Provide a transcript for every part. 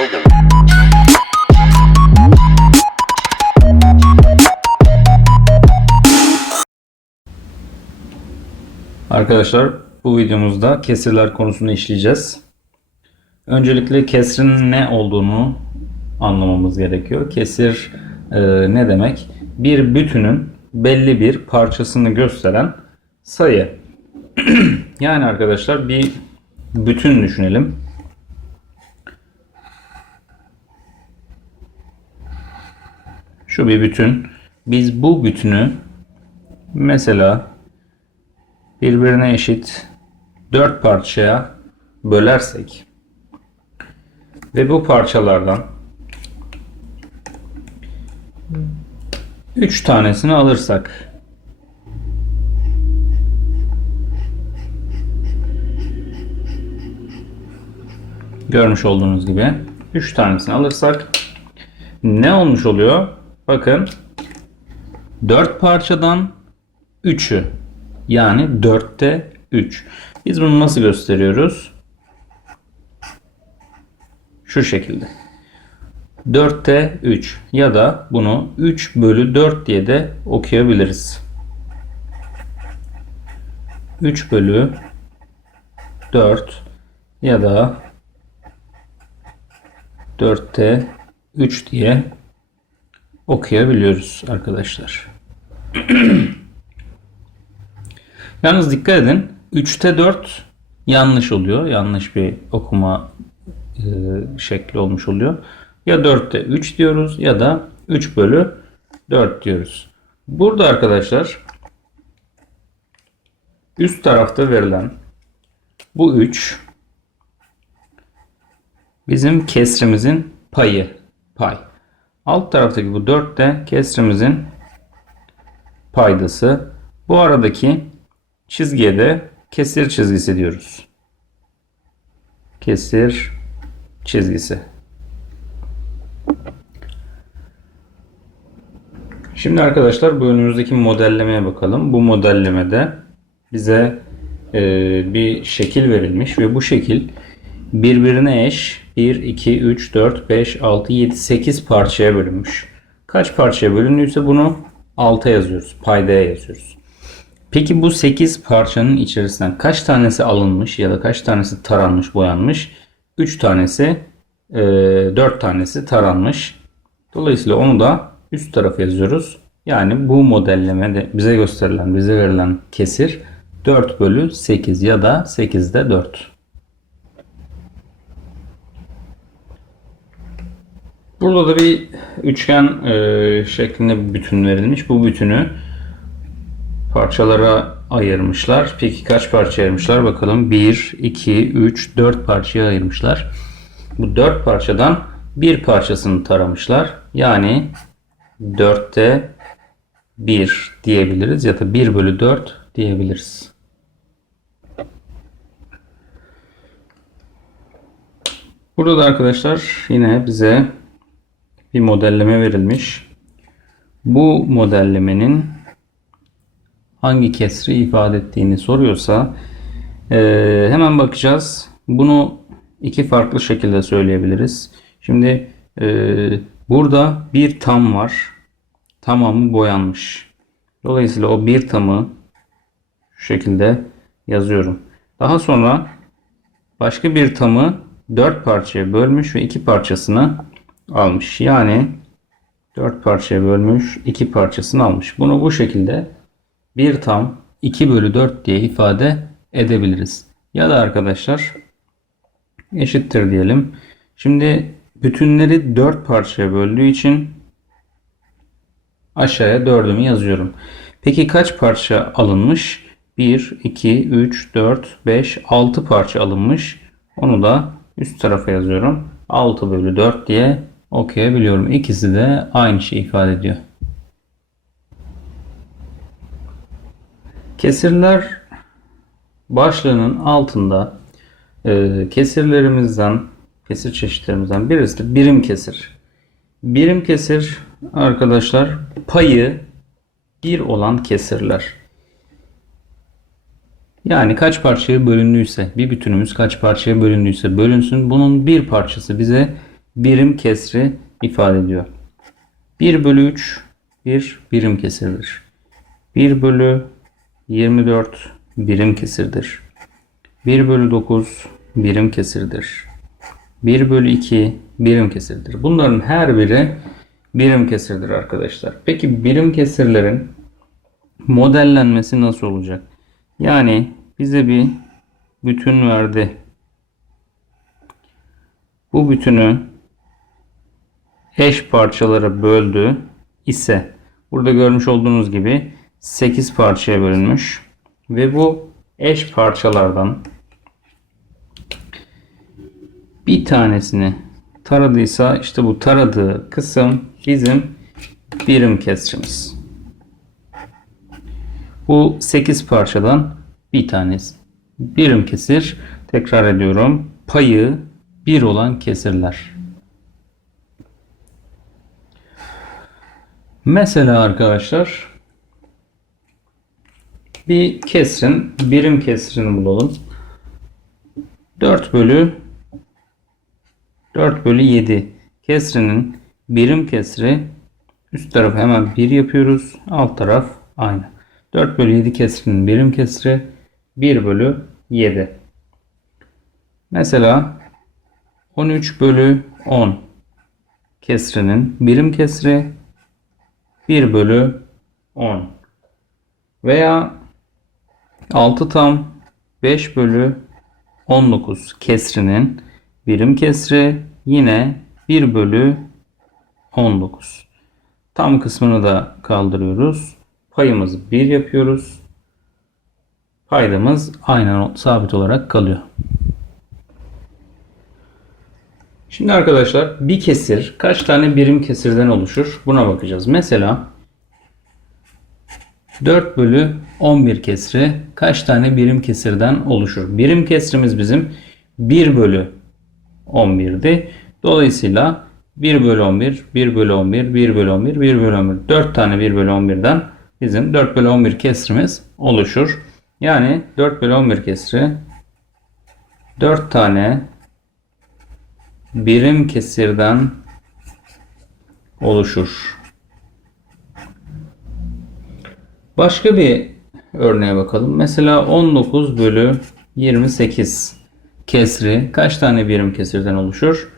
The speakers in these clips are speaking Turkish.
Sega. Arkadaşlar bu videomuzda kesirler konusunu işleyeceğiz. Öncelikle kesrin ne olduğunu anlamamız gerekiyor. Kesir e, ne demek? Bir bütünün belli bir parçasını gösteren sayı. yani arkadaşlar bir bütün düşünelim. Şu bir bütün. Biz bu bütünü mesela birbirine eşit dört parçaya bölersek ve bu parçalardan üç tanesini alırsak görmüş olduğunuz gibi üç tanesini alırsak ne olmuş oluyor? Bakın dört parçadan 3'ü yani 4'te 3. Biz bunu nasıl gösteriyoruz? Şu şekilde. 4'te 3 ya da bunu 3 bölü 4 diye de okuyabiliriz. 3 bölü 4 ya da 4'te 3 diye okuyabiliyoruz arkadaşlar. Yalnız dikkat edin. 3'te 4 yanlış oluyor. Yanlış bir okuma e, şekli olmuş oluyor. Ya 4'te 3 diyoruz ya da 3 bölü 4 diyoruz. Burada arkadaşlar üst tarafta verilen bu 3 bizim kesrimizin payı pay. Alt taraftaki bu 4 de kesrimizin paydası. Bu aradaki çizgiye de kesir çizgisi diyoruz. Kesir çizgisi. Şimdi arkadaşlar bu önümüzdeki modellemeye bakalım. Bu modellemede bize e, bir şekil verilmiş ve bu şekil birbirine eş 1, 2, 3, 4, 5, 6, 7, 8 parçaya bölünmüş. Kaç parçaya bölündüyse bunu alta yazıyoruz. Paydaya yazıyoruz. Peki bu 8 parçanın içerisinden kaç tanesi alınmış ya da kaç tanesi taranmış, boyanmış? 3 tanesi, e, 4 tanesi taranmış. Dolayısıyla onu da üst tarafa yazıyoruz. Yani bu modellemede bize gösterilen, bize verilen kesir 4 bölü 8 ya da 8'de 4. Burada da bir üçgen e, şeklinde bütün verilmiş. Bu bütünü parçalara ayırmışlar. Peki kaç parça ayırmışlar? Bakalım 1, 2, 3, 4 parçaya ayırmışlar. Bu 4 parçadan bir parçasını taramışlar. Yani 4'te 1 diyebiliriz ya da 1 bölü 4 diyebiliriz. Burada da arkadaşlar yine bize bir modelleme verilmiş. Bu modellemenin hangi kesri ifade ettiğini soruyorsa e, hemen bakacağız. Bunu iki farklı şekilde söyleyebiliriz. Şimdi e, burada bir tam var. Tamamı boyanmış. Dolayısıyla o bir tamı şu şekilde yazıyorum. Daha sonra başka bir tamı dört parçaya bölmüş ve iki parçasını almış. Yani dört parçaya bölmüş, iki parçasını almış. Bunu bu şekilde bir tam 2 bölü 4 diye ifade edebiliriz. Ya da arkadaşlar eşittir diyelim. Şimdi bütünleri 4 parçaya böldüğü için aşağıya 4'ümü yazıyorum. Peki kaç parça alınmış? 1, 2, 3, 4, 5, 6 parça alınmış. Onu da üst tarafa yazıyorum. 6 bölü 4 diye okuyabiliyorum. İkisi de aynı şeyi ifade ediyor. Kesirler başlığının altında e, kesirlerimizden, kesir çeşitlerimizden birisi de birim kesir. Birim kesir arkadaşlar payı bir olan kesirler. Yani kaç parçaya bölündüyse, bir bütünümüz kaç parçaya bölündüyse bölünsün. Bunun bir parçası bize birim kesri ifade ediyor. 1 bölü 3 bir birim kesirdir. 1 bölü 24 birim kesirdir. 1 bölü 9 birim kesirdir. 1 bölü 2 birim kesirdir. Bunların her biri birim kesirdir arkadaşlar. Peki birim kesirlerin modellenmesi nasıl olacak? Yani bize bir bütün verdi. Bu bütünü eş parçalara böldü ise burada görmüş olduğunuz gibi 8 parçaya bölünmüş ve bu eş parçalardan bir tanesini taradıysa işte bu taradığı kısım bizim birim kesrimiz. Bu 8 parçadan bir tanesi. Birim kesir. Tekrar ediyorum. Payı 1 olan kesirler. Mesela arkadaşlar bir kesrin birim kesrini bulalım. 4 bölü 4 bölü 7 kesrinin birim kesri üst tarafı hemen 1 yapıyoruz. Alt taraf aynı. 4 bölü 7 kesrinin birim kesri 1 bölü 7. Mesela 13 bölü 10 kesrinin birim kesri 1 bölü 10 veya 6 tam 5 bölü 19 kesrinin birim kesri yine 1 bölü 19. Tam kısmını da kaldırıyoruz. Payımızı 1 yapıyoruz. Paydamız aynen sabit olarak kalıyor. Şimdi arkadaşlar bir kesir kaç tane birim kesirden oluşur? Buna bakacağız. Mesela 4 bölü 11 kesri kaç tane birim kesirden oluşur? Birim kesrimiz bizim 1 bölü 11'di. Dolayısıyla 1 bölü 11, 1 bölü 11, 1 bölü 11, 1 bölü 11. 4 tane 1 bölü 11'den bizim 4 bölü 11 kesrimiz oluşur. Yani 4 bölü 11 kesri 4 tane birim kesirden oluşur. Başka bir örneğe bakalım. Mesela 19 bölü 28 kesri kaç tane birim kesirden oluşur?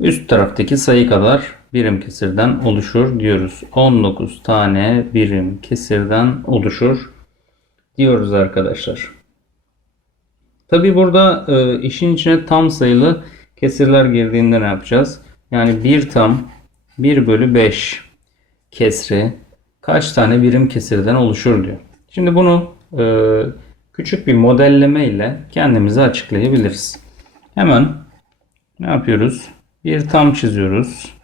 Üst taraftaki sayı kadar birim kesirden oluşur diyoruz. 19 tane birim kesirden oluşur diyoruz arkadaşlar. Tabi burada e, işin içine tam sayılı kesirler girdiğinde ne yapacağız? Yani 1 tam 1 bölü 5 kesri kaç tane birim kesirden oluşur diyor. Şimdi bunu e, küçük bir modelleme ile kendimize açıklayabiliriz. Hemen ne yapıyoruz? Bir tam çiziyoruz.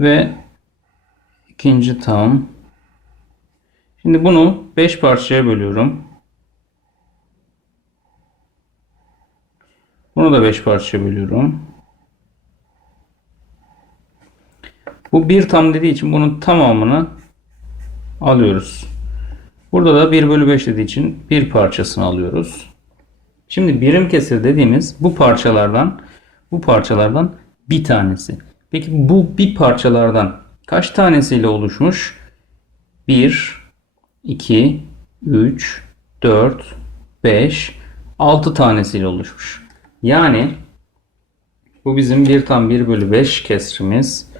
Ve ikinci tam. Şimdi bunu 5 parçaya bölüyorum. Bunu da 5 parçaya bölüyorum. Bu bir tam dediği için bunun tamamını alıyoruz. Burada da 1 bölü 5 dediği için bir parçasını alıyoruz. Şimdi birim kesir dediğimiz bu parçalardan bu parçalardan bir tanesi. Peki bu bir parçalardan kaç tanesiyle oluşmuş? 1, 2, 3, 4, 5, 6 tanesiyle oluşmuş. Yani bu bizim 1 tam 1 bölü 5 kesrimiz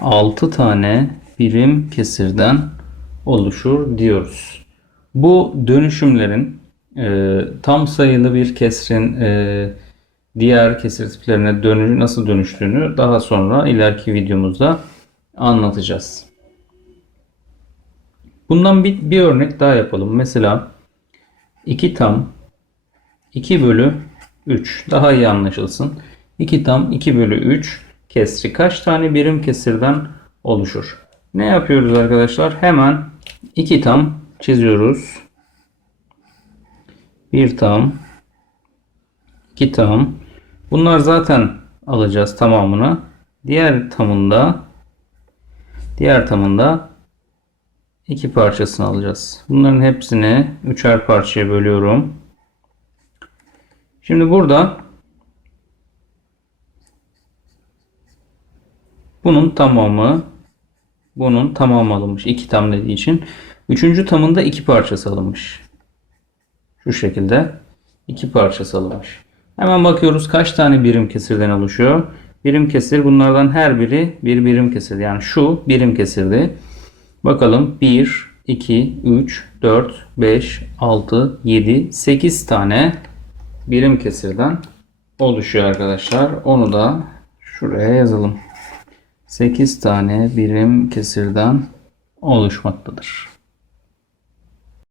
6 tane birim kesirden oluşur diyoruz. Bu dönüşümlerin e, tam sayılı bir kesrin e, diğer kesir tiplerine dönü, nasıl dönüştüğünü daha sonra ileriki videomuzda anlatacağız. Bundan bir, bir örnek daha yapalım. Mesela 2 tam 2 bölü 3 daha iyi anlaşılsın. 2 tam 2 bölü 3 kesri kaç tane birim kesirden oluşur? Ne yapıyoruz arkadaşlar? Hemen 2 tam çiziyoruz. 1 tam 2 tam Bunlar zaten alacağız tamamını. Diğer tamında diğer tamında iki parçasını alacağız. Bunların hepsini üçer parçaya bölüyorum. Şimdi burada Bunun tamamı bunun tamamı alınmış. iki tam dediği için. Üçüncü tamında iki parçası alınmış. Şu şekilde iki parçası alınmış. Hemen bakıyoruz kaç tane birim kesirden oluşuyor. Birim kesir bunlardan her biri bir birim kesir. Yani şu birim kesirdi. Bakalım 1, 2, 3, 4, 5, 6, 7, 8 tane birim kesirden oluşuyor arkadaşlar. Onu da şuraya yazalım. 8 tane birim kesirden oluşmaktadır.